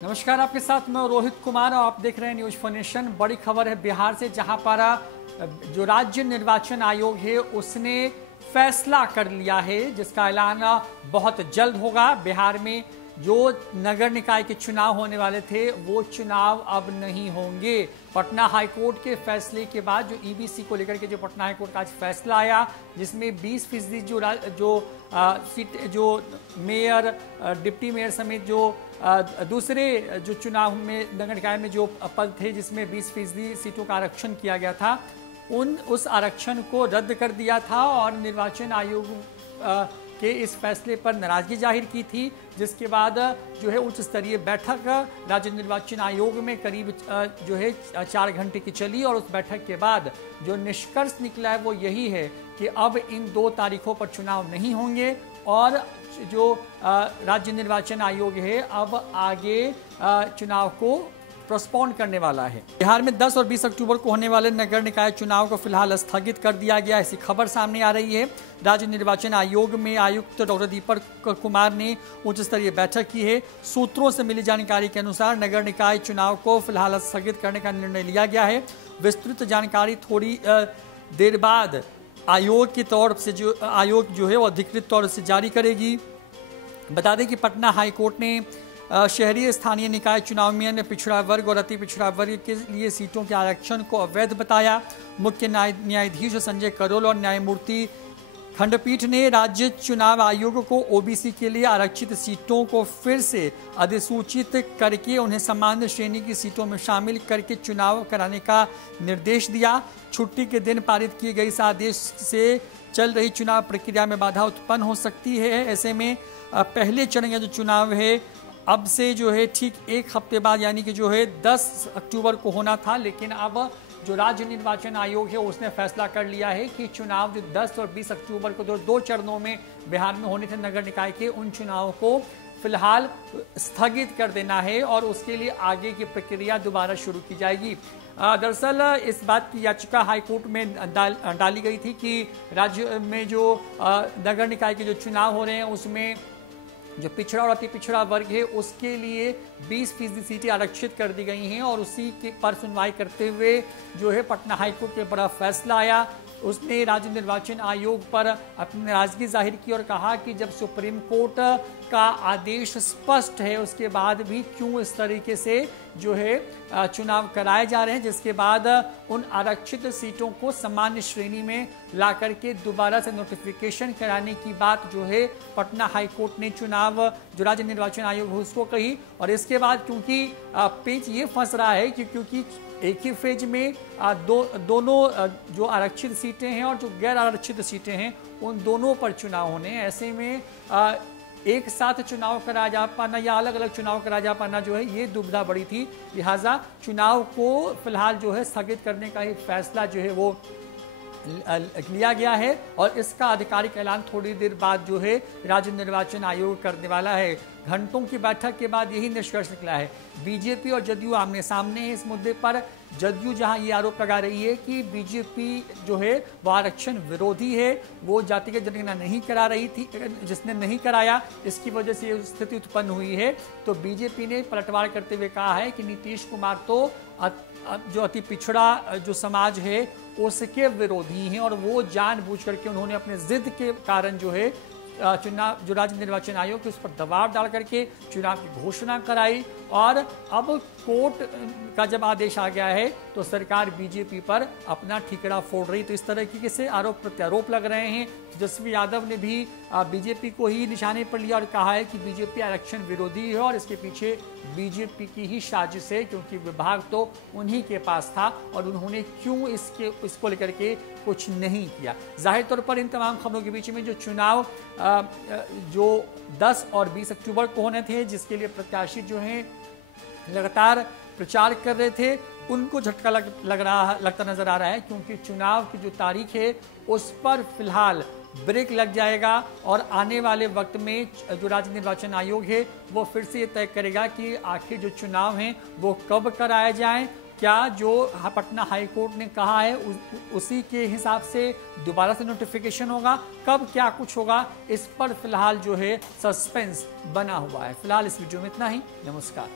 नमस्कार, आपके साथ मैं रोहित कुमार और आप देख रहे हैं न्यूज फॉर नेशन। बड़ी खबर है बिहार से, जहां पर जो राज्य निर्वाचन आयोग है उसने फैसला कर लिया है जिसका ऐलान बहुत जल्द होगा। बिहार में जो नगर निकाय के चुनाव होने वाले थे वो चुनाव अब नहीं होंगे। पटना हाईकोर्ट के फैसले के बाद जो ईबीसी को लेकर के जो पटना हाईकोर्ट का आज फैसला आया, जिसमें 20% जो मेयर, डिप्टी मेयर समेत जो दूसरे जो चुनाव में नगर निकाय में जो पद थे जिसमें 20% सीटों का आरक्षण किया गया था, उस आरक्षण को रद्द कर दिया था और निर्वाचन आयोग के इस फैसले पर नाराजगी जाहिर की थी। जिसके बाद जो है उच्च स्तरीय बैठक राज्य निर्वाचन आयोग में करीब जो है 4 घंटे की चली और उस बैठक के बाद जो निष्कर्ष निकला है वो यही है कि अब इन 2 तारीखों पर चुनाव नहीं होंगे और जो राज्य निर्वाचन आयोग है अब आगे चुनाव को पोस्टपोन करने वाला है। बिहार में 10 और 20 अक्टूबर को होने वाले नगर निकाय चुनाव को फिलहाल स्थगित कर दिया गया, ऐसी खबर सामने आ रही है। राज्य निर्वाचन आयोग में आयुक्त डॉक्टर दीपक कुमार ने उच्च स्तरीय बैठक की है। सूत्रों से मिली जानकारी के अनुसार नगर निकाय चुनाव को फिलहाल स्थगित करने का निर्णय लिया गया है। विस्तृत जानकारी थोड़ी देर बाद आयोग की तौर से आयोग जो है वो अधिकृत तौर से जारी करेगी। बता दें कि पटना हाईकोर्ट ने शहरी स्थानीय निकाय चुनाव में पिछड़ा वर्ग और अति पिछड़ा वर्ग के लिए सीटों के आरक्षण को अवैध बताया। मुख्य न्यायाधीश संजय करोल और न्यायमूर्ति खंडपीठ ने राज्य चुनाव आयोग को ओबीसी के लिए आरक्षित सीटों को फिर से अधिसूचित करके उन्हें सामान्य श्रेणी की सीटों में शामिल करके चुनाव कराने का निर्देश दिया। छुट्टी के दिन पारित किए गए इस आदेश से चल रही चुनाव प्रक्रिया में बाधा उत्पन्न हो सकती है। ऐसे में पहले चरण का जो चुनाव है अब से जो है ठीक 1 हफ्ते बाद यानी कि जो है 10 अक्टूबर को होना था, लेकिन अब जो राज्य निर्वाचन आयोग है उसने फैसला कर लिया है कि चुनाव जो 10 और 20 अक्टूबर को 2 चरणों में बिहार में होने थे नगर निकाय के, उन चुनावों को फिलहाल स्थगित कर देना है और उसके लिए आगे की प्रक्रिया दोबारा शुरू की जाएगी। दरअसल इस बात की याचिका हाईकोर्ट में डाली गई थी कि राज्य में जो नगर निकाय के जो चुनाव हो रहे हैं उसमें जो पिछड़ा और अति पिछड़ा वर्ग है उसके लिए 20% सीटें आरक्षित कर दी गई हैं और उसी के पर सुनवाई करते हुए जो है पटना हाईकोर्ट के बड़ा फैसला आया। उसने राज्य निर्वाचन आयोग पर अपनी नाराजगी जाहिर की और कहा कि जब सुप्रीम कोर्ट का आदेश स्पष्ट है उसके बाद भी क्यों इस तरीके से जो है चुनाव कराए जा रहे हैं, जिसके बाद उन आरक्षित सीटों को सामान्य श्रेणी में ला करके दोबारा से नोटिफिकेशन कराने की बात जो है पटना हाईकोर्ट ने चुनाव जो राज्य निर्वाचन आयोग है उसको कही। और इसके बाद क्योंकि पेच ये फंस रहा है कि क्योंकि एक ही फेज में दोनों जो आरक्षित सीटें हैं और जो गैर आरक्षित सीटें हैं उन दोनों पर चुनाव होने हैं। ऐसे में एक साथ चुनाव कराया जा पाना या अलग अलग चुनाव कराया जा पाना जो है ये दुविधा बड़ी थी, लिहाजा चुनाव को फिलहाल जो है स्थगित करने का एक फैसला जो है वो लिया गया है और इसका आधिकारिक ऐलान थोड़ी देर बाद जो है राज्य निर्वाचन आयोग करने वाला है। घंटों की बैठक के बाद यही निष्कर्ष निकला है। बीजेपी और जदयू आमने सामने है इस मुद्दे पर। जदयू जहां ये आरोप लगा रही है कि बीजेपी जो है वो आरक्षण विरोधी है, वो जातिगत जनगणना नहीं करा रही थी, जिसने नहीं कराया इसकी वजह से ये स्थिति उत्पन्न हुई है। तो बीजेपी ने पलटवार करते हुए कहा है कि नीतीश कुमार तो जो अति पिछड़ा जो समाज है उसके विरोधी हैं और वो जानबूझ करके उन्होंने अपने जिद के कारण जो है चुनाव जो राज्य निर्वाचन आयोग के उस पर दबाव डाल करके चुनाव की घोषणा कराई। और अब कोर्ट का जब आदेश आ गया है तो सरकार बीजेपी पर अपना ठिकरा फोड़ रही। तो इस तरह से आरोप प्रत्यारोप लग रहे हैं। तेजस्वी यादव ने भी बीजेपी को ही निशाने पर लिया और कहा है कि बीजेपी आरक्षण विरोधी है और इसके पीछे बीजेपी की ही साजिश है, क्योंकि विभाग तो उन्हीं के पास था और उन्होंने क्यों इसको लेकर के कुछ नहीं किया। जाहिर तौर पर इन तमाम खबरों के बीच में जो चुनाव जो 10 और 20 अक्टूबर को होने थे, जिसके लिए प्रत्याशी जो हैं लगातार प्रचार कर रहे थे, उनको झटका लगता नजर आ रहा है, क्योंकि चुनाव की जो तारीख है उस पर फिलहाल ब्रेक लग जाएगा और आने वाले वक्त में जो राज्य निर्वाचन आयोग है वो फिर से ये तय करेगा कि आखिर जो चुनाव हैं वो कब कराए जाएं। क्या जो पटना हाईकोर्ट ने कहा है उसी के हिसाब से दोबारा से नोटिफिकेशन होगा, कब क्या कुछ होगा, इस पर फिलहाल जो है सस्पेंस बना हुआ है। फिलहाल इस वीडियो में इतना ही। नमस्कार।